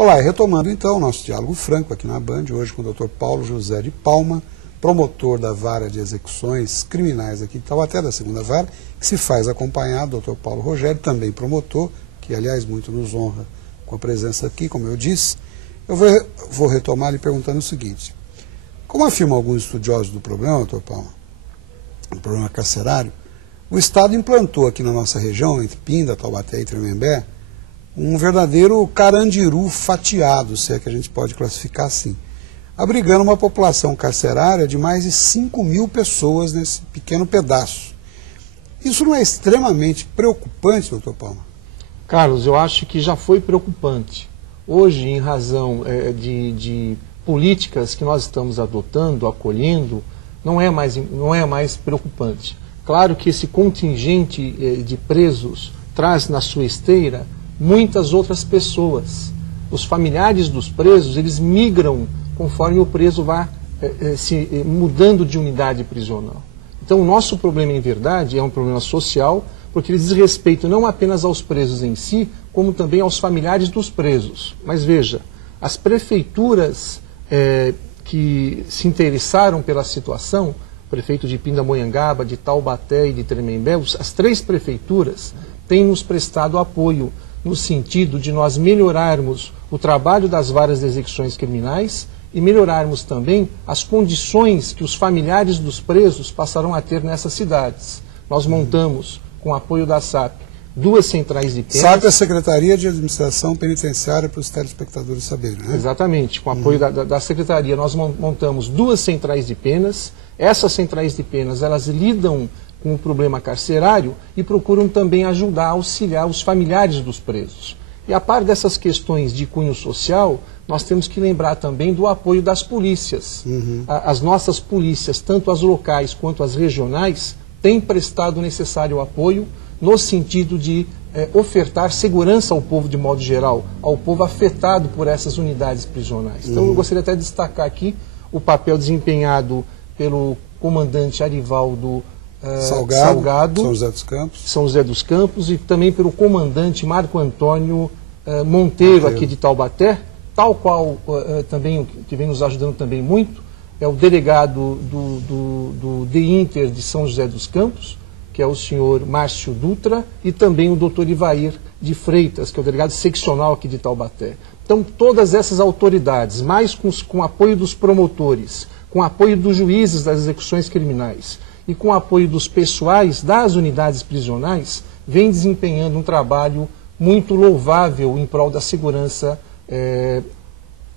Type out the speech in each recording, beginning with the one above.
Olá, e retomando então o nosso diálogo franco aqui na Band, hoje com o Dr. Paulo José de Palma, promotor da Vara de Execuções Criminais aqui de Taubaté, da segunda vara, que se faz acompanhar do Dr. Paulo Rogério, também promotor, que aliás muito nos honra com a presença aqui, como eu disse. Eu vou retomar lhe perguntando o seguinte: como afirmam alguns estudiosos do problema, Dr. Palma, do problema carcerário, o Estado implantou aqui na nossa região, entre Pinda, Taubaté e Tremembé, um verdadeiro carandiru fatiado, se é que a gente pode classificar assim, abrigando uma população carcerária de mais de 5.000 pessoas nesse pequeno pedaço. Isso não é extremamente preocupante, doutor Palma? Carlos, eu acho que já foi preocupante. Hoje, em razão de políticas que nós estamos adotando, acolhendo, não é mais preocupante. Claro que esse contingente de presos traz na sua esteira muitas outras pessoas. Os familiares dos presos, eles migram conforme o preso vá se mudando de unidade prisional. Então, o nosso problema, em verdade, é um problema social, porque ele diz respeito não apenas aos presos em si, como também aos familiares dos presos. Mas veja, as prefeituras que se interessaram pela situação, o prefeito de Pindamonhangaba, de Taubaté e de Tremembé, as três prefeituras têm nos prestado apoio no sentido de nós melhorarmos o trabalho das varas de execuções criminais e melhorarmos também as condições que os familiares dos presos passarão a ter nessas cidades. Nós montamos, com apoio da SAP, 2 centrais de penas. SAP é a Secretaria de Administração Penitenciária, para os telespectadores saberem, né? Exatamente, com apoio da Secretaria, nós montamos 2 centrais de penas. Essas centrais de penas, elas lidam com o problema carcerário e procuram também ajudar, auxiliar os familiares dos presos. E a par dessas questões de cunho social, nós temos que lembrar também do apoio das polícias. As nossas polícias, tanto as locais quanto as regionais, têm prestado o necessário apoio no sentido de ofertar segurança ao povo de modo geral, ao povo afetado por essas unidades prisionais. Então eu gostaria até de destacar aqui o papel desempenhado pelo comandante Arivaldo Salgado, São José dos Campos, e também pelo comandante Marco Antônio Monteiro, aqui de Taubaté, tal qual também, que vem nos ajudando também muito, é o delegado do DINTER de São José dos Campos, que é o senhor Márcio Dutra, e também o doutor Ivair de Freitas, que é o delegado seccional aqui de Taubaté. Então, todas essas autoridades, mais com o apoio dos promotores, com o apoio dos juízes das execuções criminais, e com o apoio dos pessoais das unidades prisionais, vem desempenhando um trabalho muito louvável em prol da segurança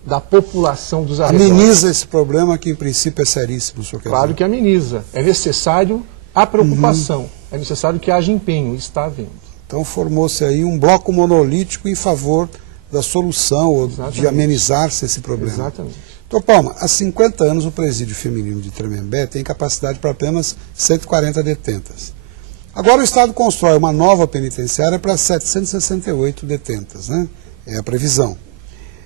da população dos arredores. Ameniza esse problema que, em princípio, é seríssimo, senhor. Claro que ameniza. É necessário a preocupação, é necessário que haja empenho, está havendo. Então formou-se aí um bloco monolítico em favor da solução, ou de amenizar-se esse problema. Exatamente. Doutor Palma, há 50 anos o presídio feminino de Tremembé tem capacidade para apenas 140 detentas. Agora o Estado constrói uma nova penitenciária para 768 detentas, né? É a previsão.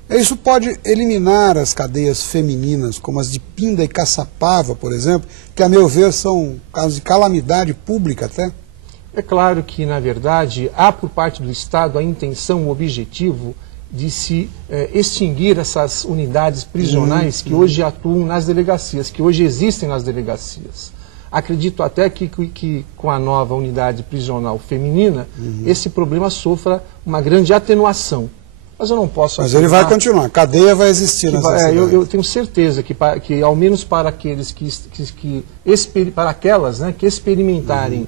Isso pode eliminar as cadeias femininas, como as de Pinda e Caçapava, por exemplo, que, a meu ver, são casos de calamidade pública até? É claro que, na verdade, há por parte do Estado a intenção, o objetivo de se extinguir essas unidades prisionais que hoje atuam nas delegacias, que hoje existem nas delegacias. Acredito até que com a nova unidade prisional feminina, esse problema sofra uma grande atenuação. Mas eu não posso... Mas ele vai continuar, a cadeia vai existir nessa cidade. Eu tenho certeza que ao menos para aqueles para aquelas, né, que experimentarem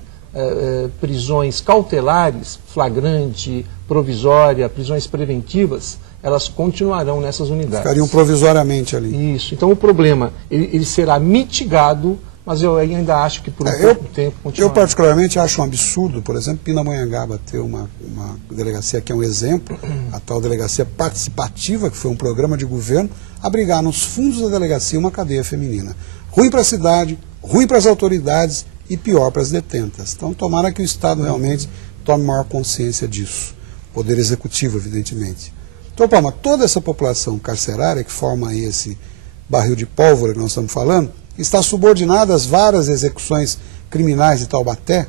prisões cautelares, flagrante, provisória, prisões preventivas, elas continuarão nessas unidades. Ficariam provisoriamente ali. Isso. Então o problema ele será mitigado, mas eu ainda acho que por um pouco tempo continuará. Eu particularmente acho um absurdo, por exemplo, Pindamonhangaba ter uma delegacia que é um exemplo, a tal delegacia participativa, que foi um programa de governo, abrigar nos fundos da delegacia uma cadeia feminina. Ruim para a cidade, ruim para as autoridades e pior para as detentas. Então tomara que o Estado realmente tome maior consciência disso. Poder Executivo, evidentemente. Então, Palma, toda essa população carcerária que forma aí esse barril de pólvora que nós estamos falando, está subordinada às várias execuções criminais de Taubaté.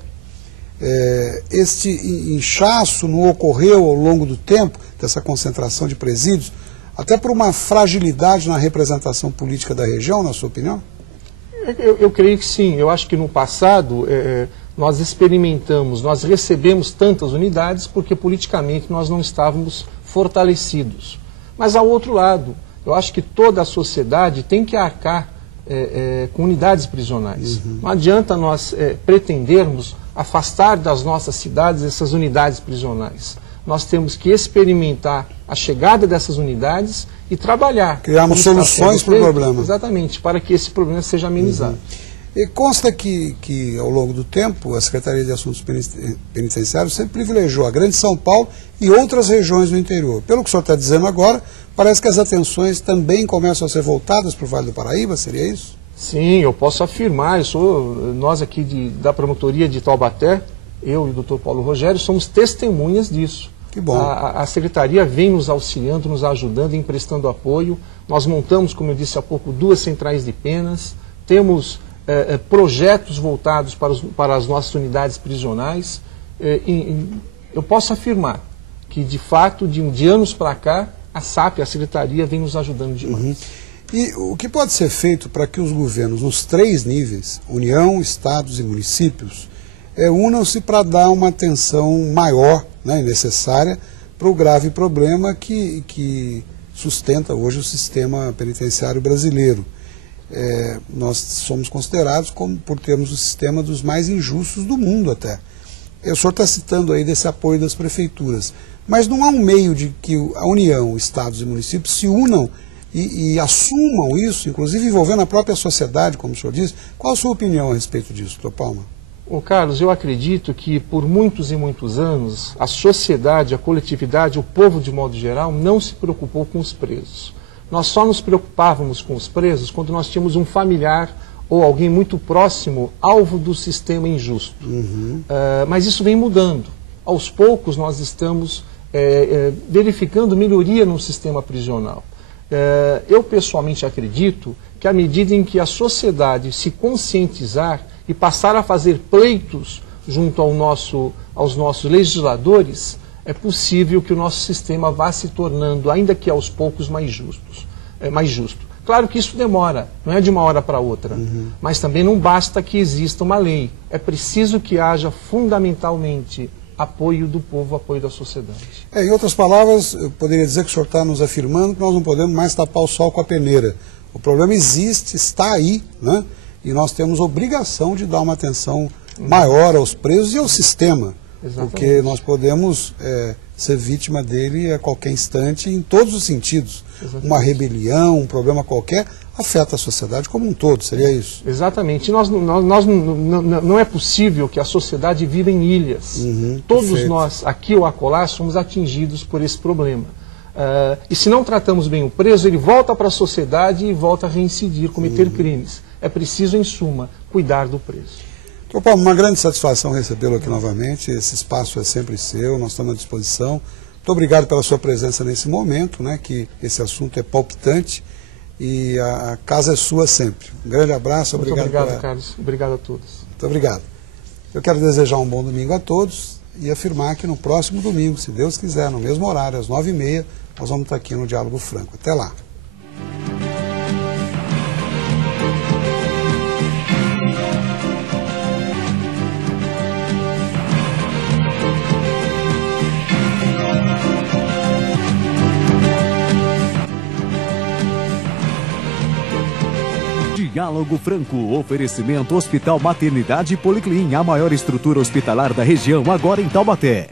Este inchaço não ocorreu ao longo do tempo, dessa concentração de presídios, até por uma fragilidade na representação política da região, na sua opinião? Eu creio que sim. Eu acho que no passado nós experimentamos, nós recebemos tantas unidades porque politicamente nós não estávamos fortalecidos. Mas ao outro lado, eu acho que toda a sociedade tem que arcar com unidades prisionais. Não adianta nós pretendermos afastar das nossas cidades essas unidades prisionais. Nós temos que experimentar a chegada dessas unidades e trabalhar. Criarmos soluções para o problema. Exatamente, para que esse problema seja amenizado. E consta que ao longo do tempo, a Secretaria de Assuntos Penitenciários sempre privilegiou a Grande São Paulo e outras regiões do interior. Pelo que o senhor está dizendo agora, parece que as atenções também começam a ser voltadas para o Vale do Paraíba, seria isso? Sim, eu posso afirmar. Nós aqui da promotoria de Taubaté, eu e o Dr. Paulo Rogério, somos testemunhas disso. Que bom. A Secretaria vem nos auxiliando, nos ajudando, emprestando apoio. Nós montamos, como eu disse há pouco, 2 centrais de penas, temos projetos voltados para as nossas unidades prisionais. Eu posso afirmar que, de fato, de anos para cá, a SAP, a Secretaria, vem nos ajudando demais. E o que pode ser feito para que os governos, nos 3 níveis, União, Estados e municípios, unam-se para dar uma atenção maior, né, e necessária para o grave problema que sustenta hoje o sistema penitenciário brasileiro? Nós somos considerados por termos o sistema dos mais injustos do mundo até. O senhor está citando aí desse apoio das prefeituras, mas não há um meio de que a União, Estados e municípios se unam e assumam isso, inclusive envolvendo a própria sociedade, como o senhor disse? Qual a sua opinião a respeito disso, doutor Palma? Carlos, eu acredito que por muitos e muitos anos a sociedade, a coletividade, o povo de modo geral não se preocupou com os presos. Nós só nos preocupávamos com os presos quando nós tínhamos um familiar ou alguém muito próximo alvo do sistema injusto. Mas isso vem mudando. Aos poucos nós estamos verificando melhoria no sistema prisional. Eu pessoalmente acredito que à medida em que a sociedade se conscientizar e passar a fazer pleitos junto aos nossos legisladores, é possível que o nosso sistema vá se tornando, ainda que aos poucos, mais justo. Claro que isso demora, não é de uma hora para outra, mas também não basta que exista uma lei. É preciso que haja fundamentalmente apoio do povo, apoio da sociedade. Em outras palavras, eu poderia dizer que o senhor está nos afirmando que nós não podemos mais tapar o sol com a peneira. O problema existe, está aí, né? E nós temos obrigação de dar uma atenção maior aos presos e ao sistema. Exatamente. Porque nós podemos ser vítima dele a qualquer instante, em todos os sentidos. Exatamente. Uma rebelião, um problema qualquer, afeta a sociedade como um todo, seria isso? Exatamente. Não é possível que a sociedade viva em ilhas. Todos perfeito. Nós, aqui ou acolá, somos atingidos por esse problema. E se não tratamos bem o preso, ele volta para a sociedade e volta a reincidir, cometer crimes. É preciso, em suma, cuidar do preso. Doutor Paulo, uma grande satisfação recebê-lo aqui novamente. Esse espaço é sempre seu, nós estamos à disposição. Muito obrigado pela sua presença nesse momento, né, que esse assunto é palpitante e a casa é sua sempre. Um grande abraço. Muito obrigado, Carlos. Obrigado a todos. Muito obrigado. Eu quero desejar um bom domingo a todos e afirmar que no próximo domingo, se Deus quiser, no mesmo horário, às 9h30, nós vamos estar aqui no Diálogo Franco. Até lá. Diálogo Franco, oferecimento Hospital Maternidade Policlin, a maior estrutura hospitalar da região, agora em Taubaté.